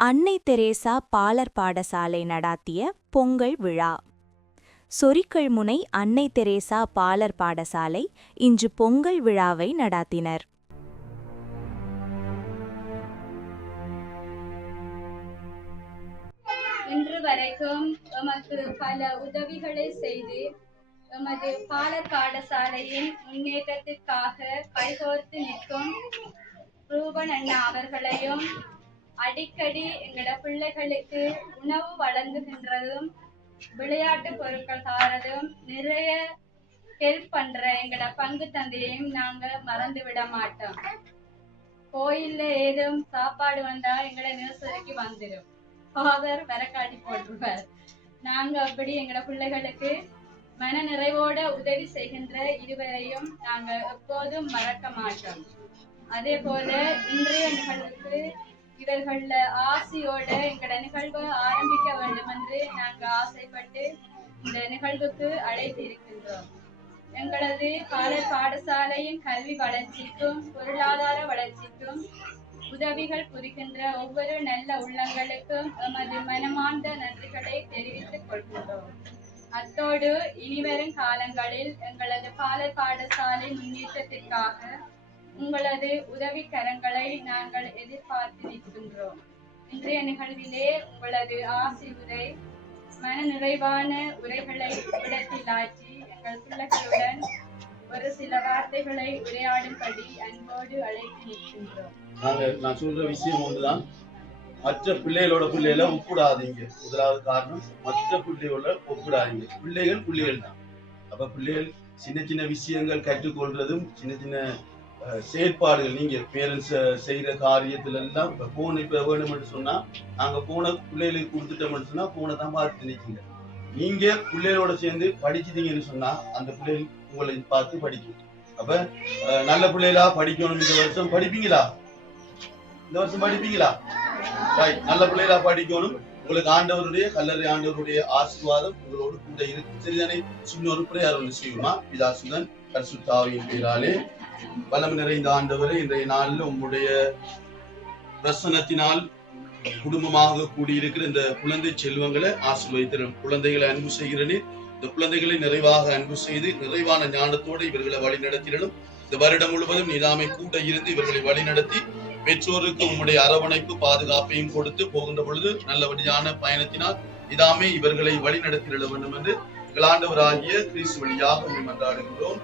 அன்னை தெரேசா பாலர் பாடசாலை நடாத்திய பொங்கல் விழா. சொரிக்கழ்முனை அன்னை தெரேசா பாலர் பாடசாலை இன்று பொங்கல் விழாவை நடாத்தினர். இன்று வரைக்கும் எமக்கு பல உதவிகளை செய்து எமது பாலர் பாடசாலையின் முன்னேற்றத்திற்காக கைகோர்த்து நிற்கும் ரூபன் அண்ணா அவர்களையும் அடிக்கடி எங்களோட பிள்ளைகளுக்கு உணவு வழங்குகின்றதும் விளையாட்டு பொருட்கள் தாரதும் நிறைய ஹெல்ப் பண்ற எங்களோட பங்கு தந்தையையும் நாங்க மறந்து விட மாட்டோம். கோயில்ல ஏதும் சாப்பாடு வந்தா எங்களை நர்சரிக்கு வந்துடும் ஃபாதர் வரக்காட்டி போட்டுருவார் நாங்க அப்படி எங்களோட பிள்ளைகளுக்கு மன நிறைவோட உதவி செய்கின்ற இருவரையும் நாங்க எப்போதும் மறக்க மாட்டோம். அதே போல இன்றைய நிகழ்வுக்கு இவர்கள ஆசையோட எங்களோட நிகழ்வை ஆரம்பிக்க வேண்டும் என்று நாங்கள் ஆசைப்பட்டு இந்த நிகழ்வுக்கு அழைத்து இருக்கின்றோம் எங்களது பாலர் பாடசாலையின் கல்வி வளர்ச்சிக்கும் பொருளாதார வளர்ச்சிக்கும் உதவிகள் புரிகின்ற ஒவ்வொரு நல்ல உள்ளங்களுக்கும் எமது மனமார்ந்த நன்றிகளை தெரிவித்துக் கொள்கின்றோம். அத்தோடு இனிவரும் காலங்களில் எங்களது பாலர் பாடசாலை முன்னேற்றத்திற்காக உங்களது உதவி கரங்களை நாங்கள் எதிர்பார்த்து நிற்கின்றோம் இன்றைய நிகழ்விலே உங்களது ஆசி உரை மன நிறைவான உரைகளை இடத்தில் ஆற்றி எங்கள் பிள்ளைகளுடன் ஒரு சில வார்த்தைகளை உரையாடும்படி அன்போடு அழைத்து நிற்கின்றோம். நாங்கள் நான் சொல்ற விஷயம் ஒன்றுதான். மற்ற பிள்ளைகளோட பிள்ளைகள ஒப்பிடாதீங்க. முதலாவது காரணம் மற்ற பிள்ளைகளோட ஒப்பிடாதீங்க. பிள்ளைகள் பிள்ளைகள் தான். அப்ப பிள்ளைகள் சின்ன சின்ன விஷயங்கள் கற்றுக்கொள்றதும் சின்ன சின்ன செயற்பாடுகள் நீங்க பேரண்ட்ஸ் செய்யற காரியத்துல எல்லாம் இப்ப போன் இப்ப வேணும்னு சொன்னா நாங்க போனை பிள்ளைகளுக்கு கொடுத்துட்டோம்னு சொன்னா போனை தான் பார்த்து நிற்கீங்க நீங்க பிள்ளைகளோட சேர்ந்து படிச்சிட்டீங்கன்னு சொன்னா அந்த பிள்ளைகள் உங்களை பார்த்து படிக்கும். அப்ப அஹ், நல்ல பிள்ளைகளா படிக்கணும் இந்த வருஷம். படிப்பீங்களா? இந்த வருஷம் படிப்பீங்களா? ரைட் நல்ல பிள்ளைகளா படிக்கணும். உங்களுக்கு ஆண்டவருடைய கல்லறை ஆண்டவருடைய ஆசீர்வாதம் உங்களோடு கூட இருக்கு. சரிதானே? சின்ன ஒரு பிரேயர் ஒன்று செய்யுமா பிதாசுதன் பரிசுத்தாவியின் பேராலே வளம் நிறைந்த ஆண்டவரே இன்றைய நாளில் உங்களுடைய பிரசனத்தினால் குடும்பமாக கூடியிருக்கிற இந்த குழந்தை செல்வங்களை ஆசீர்வதித்திரும். குழந்தைகளை அன்பு செய்கிறனே இந்த குழந்தைகளை நிறைவாக அன்பு செய்து நிறைவான ஞானத்தோடு இவர்களை வழி நடத்திடணும் இந்த வருடம் முழுவதும் நிதாமை கூட்ட இருந்து இவர்களை வழி நடத்தி பெற்றோருக்கு உம்முடைய அரவணைப்பு பாதுகாப்பையும் கொடுத்து போகின்ற பொழுது நல்லபடியான பயணத்தினால் இதாமே இவர்களை வழி நடத்திட வேண்டும் என்று கிளாண்டவராகிய கிறிஸ்து வழியாக மன்றாடுகிறோம்.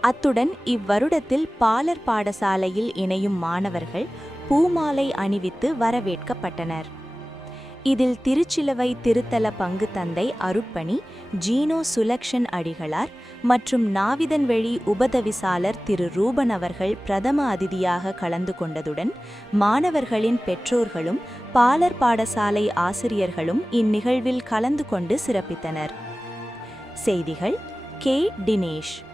அத்துடன் இவ்வருடத்தில் பாலர் பாடசாலையில் இணையும் மாணவர்கள் பூமாலை அணிவித்து வரவேற்கப்பட்டனர். இதில் திருச்சிலுவை திருத்தல பங்கு தந்தை அருட்பணி ஜீனோ சுலக்ஷன் அடிகளார் மற்றும் நாவிதன்வெளி உபதவிசாளர் திரு ரூபன் அவர்கள் பிரதம அதிதியாக கலந்து கொண்டதுடன் மாணவர்களின் பெற்றோர்களும் பாலர் பாடசாலை ஆசிரியர்களும் இந்நிகழ்வில் கலந்து கொண்டு சிறப்பித்தனர். செய்திகள் கே. டினேஷ்.